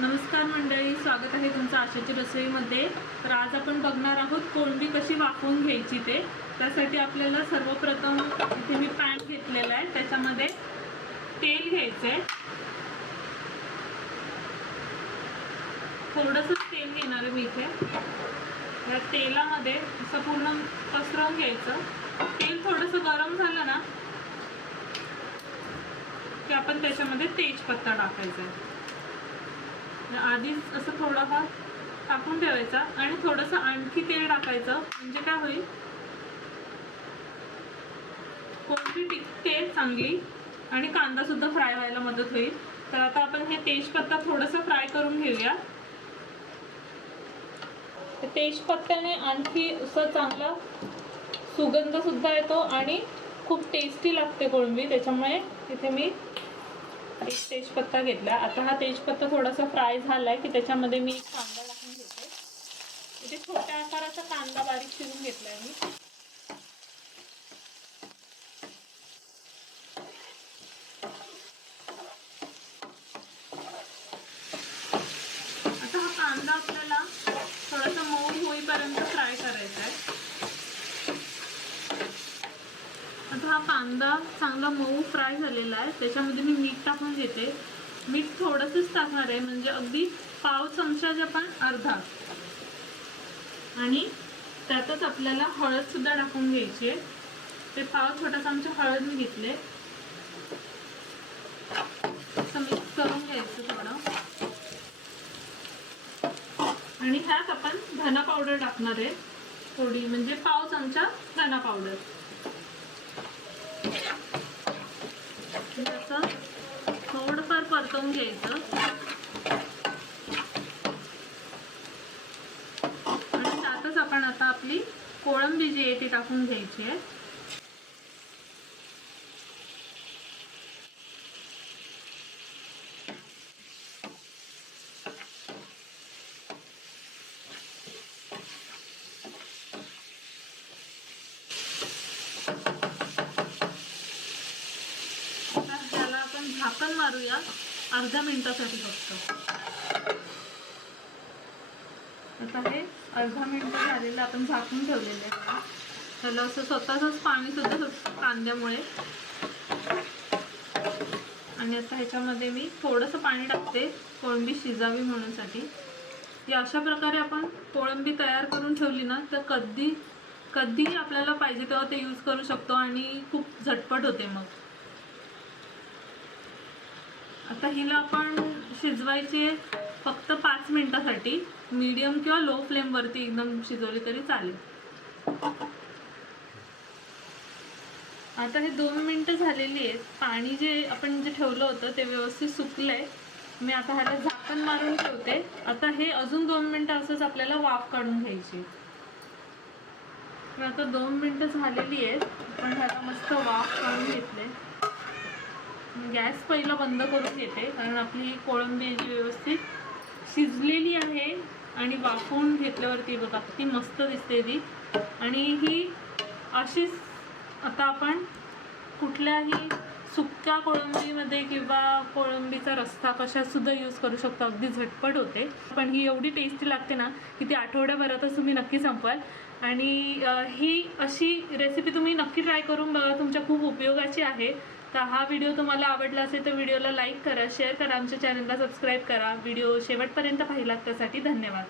नमस्कार मंडळी स्वागत आहे तुमचं आशाची रसोईमध्ये तर आज आपण बघणार आहोत कोंडी कशी वाफवून घ्यायची ते. त्यासाठी आपल्याला सर्वप्रथम इथे मी पॅन घेतलेला आहे. त्याच्यामध्ये तेल घ्यायचं आहे थोडंसं तेल घेणार आहे मी इथे. या तेलामध्ये असं पूर्ण पसरवून घ्यायचं. तेल थोडंसं गरम झालं ना की आपण त्याच्यामध्ये तेजपत्ता टाकायचा आहे म्हणजे आधीच असं थोडाफार टाकून ठेवायचा आणि थोडंसं आणखी तेल टाकायचं. म्हणजे काय होईल? कोणती टिकते चांगली आणि कांदा सुद्धा फ्राय व्हायला मदत होईल. तर आता आपण हे तेजपत्ता थोडंसं फ्राय करून घेऊया. तेजपत्त्याने आणखी असं चांगला सुगंध सुद्धा येतो आणि खूप टेस्टी लागते कोळंबी. त्याच्यामुळे इथे मी एक तेजपत्ता घेतला. आता हा तेजपत्ता थोडासा फ्राय झालाय की त्याच्यामध्ये मी एक कांदा टाकून घेते. इथे छोट्या आकाराचा कांदा बारीक चिरून घेतलाय मी आता हा कांदा आपल्याला थोडासा मऊ होईपर्यंत फ्राय करायचा आहे आता हा कांदा चांगला मऊ फ्राय झालेला आहे. त्याच्यामध्ये मी मीठ टाकून घेते. मीठ थोडंसंच टाकणार आहे म्हणजे अगदी पाव चमचाच्या पण अर्धा. आणि त्यातच आपल्याला हळद सुद्धा टाकून घ्यायची आहे. ते पाव छोटा चमचा हळद मी घेतले. असं मिक्स करून घ्यायचं थोडं. आणि ह्यात आपण धना पावडर टाकणार आहे. थोडी म्हणजे पाव चमचा धना पावडर. म्हणजे त्याचं थोडंफार परतवून घ्यायचं. आणि त्यातच आपण आता आपली कोळंबी जी आहे ती टाकून घ्यायची आहे आता त्याला आपण झाकण मारूया अर्ध्या मिनिटासाठी फक्त. आता हे अर्धा मिनिट झालेलं आपण झाकून ठेवलेलं आहे. त्याला. असं स्वतःच पाणी सुद्धा सुटतं कांद्यामुळे. आणि आता ह्याच्यामध्ये मी थोडंसं पाणी टाकते कोळंबी शिजावी म्हणूनसाठी या अशा प्रकारे आपण कोळंबी तयार करून ठेवली ना तर कधी कधीही आपल्याला पाहिजे तेव्हा ते यूज करू शकतो आणि खूप झटपट होते मग. आता हिला आपण शिजवायचे फक्त पाच मिनिटासाठी मीडियम किंवा लो फ्लेमवरती एकदम शिजवली तरी चालेल. आता हे दोन मिनटं झालेली आहेत. पाणी जे आपण जे ठेवलं होतं ते व्यवस्थित सुकलंय. मी आता ह्याला झाकण मारून ठेवते. आता हे अजून दोन मिनटं असंच आपल्याला वाफ काढून घ्यायची. आता दोन मिनटं झालेली आहेत. आपण ह्याला मस्त वाफ काढून घेतले. गॅस पहिला बंद करून घेते कारण आपली कोळंबी जी व्यवस्थित शिजलेली आहे आणि वाफवून घेतल्यावरती बघा ती मस्त दिसते ती. आणि ही अशीच आता आपण कुठल्याही सुक्या कोळंबीमध्ये किंवा कोळंबीचा रस्ता कशासुद्धा यूज करू शकतो अगदी झटपट होते. पण ही एवढी टेस्टी लागते ना की ती आठवड्याभरातच तुम्ही नक्की संपवाल. आणि ही अशी रेसिपी तुम्ही नक्की ट्राय करून बघा तुमच्या खूप उपयोगाची आहे. तर हा व्हिडिओ तुम्हाला आवडला असेल तर व्हिडिओला लाईक करा शेअर करा आमच्या चॅनलला सबस्क्राईब करा. व्हिडिओ शेवटपर्यंत पाहिलात त्यासाठी धन्यवाद.